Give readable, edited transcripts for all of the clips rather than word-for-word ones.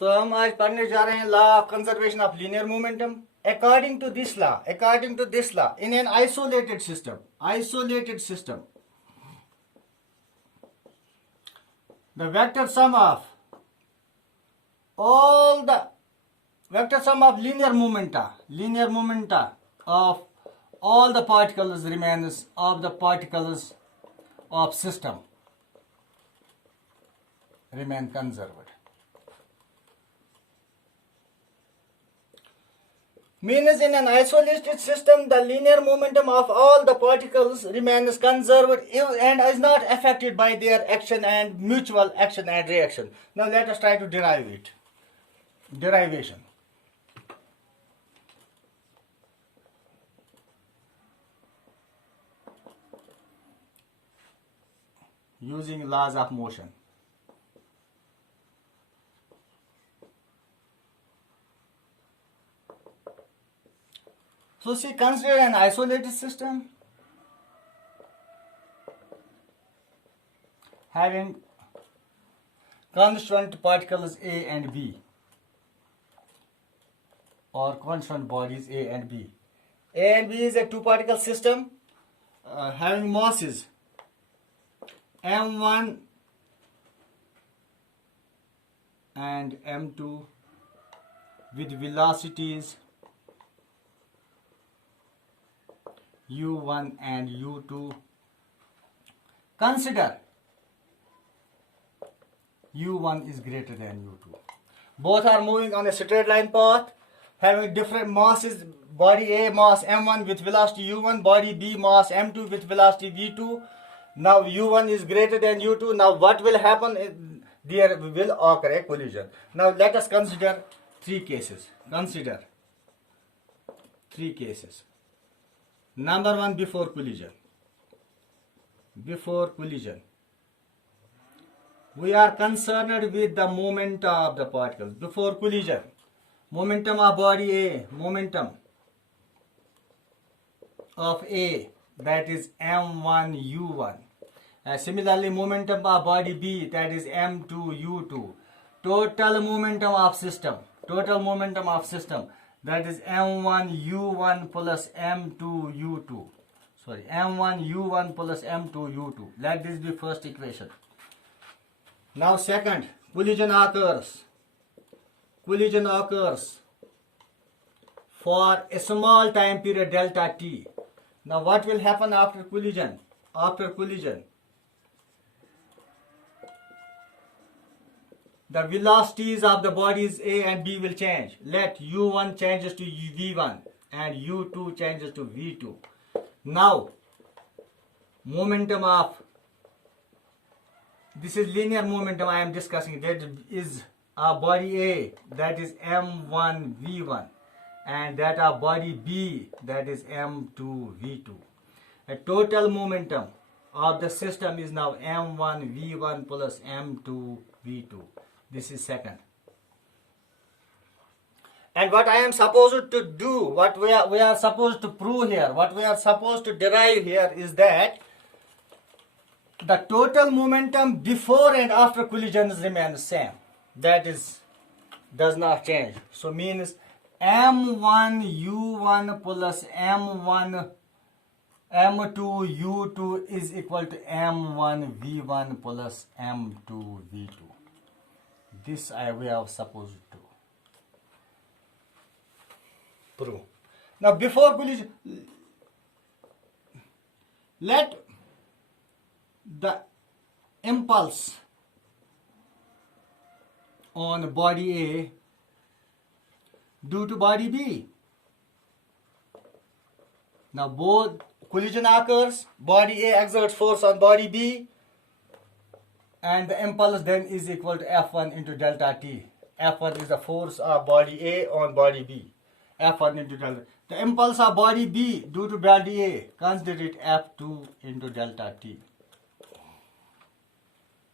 तो हम आज पढ़ने जा रहे हैं law of conservation of linear momentum. According to this law, in an isolated system, the vector sum of linear momenta of all the particles remains of the particles of system remain conserved. Means in an isolated system, the linear momentum of all the particles remains conserved and is not affected by their action and mutual action and reaction. Now let us try to derive it. Derivation. Using laws of motion. So see, consider an isolated system having constant particles A and B, or constant bodies A and B. A and B is a two-particle system having masses m1 and m2 with velocities u1 and u2. Consider u1 is greater than u2. Both are moving on a straight line path, having different masses. Body A mass m1 with velocity u1, body B mass m2 with velocity v2. Now u1 is greater than u2. Now what will happen? There will occur a collision. Now let us consider three cases. Number one, before collision. We are concerned with the momentum of the particles. Before collision, momentum of body A, momentum of A, that is m1 u1. Similarly, momentum of body B, that is m2 u2. Total momentum of system, that is m1 u1 plus m2 u2. M1 u1 plus m2 u2. Let this be first equation. Now second, collision occurs for a small time period delta t. Now what will happen after collision? The velocities of the bodies A and B will change. Let u1 changes to v1 and u2 changes to v2. Now, momentum of, this is linear momentum I am discussing, that is body A, that is m1 v1, and that of body B, that is m2 v2. A total momentum of the system is now m1 v1 plus m2 v2. This is second. And what I am supposed to do, what we are supposed to prove here, what we are supposed to derive here is that the total momentum before and after collisions remain the same. That is, does not change. So means m1 u1 plus m2 u2 is equal to m1 v1 plus m2 v2. This we are supposed to prove. Now before collision, let the impulse on body A due to body B. Now both collision occurs, body A exerts force on body B, and the impulse then is equal to F1 into delta T. F1 is the force of body A on body B. F1 into delta. The impulse of body B due to body A, consider it F2 into delta T.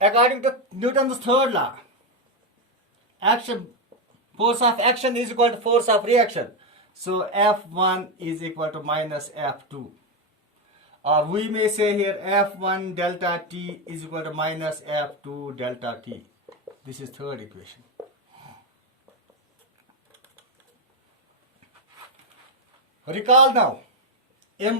According to Newton's third law, force of action is equal to force of reaction. So F1 is equal to minus F2. Or we may say here F1 delta T is equal to minus F2 delta T. This is third equation. Recall now.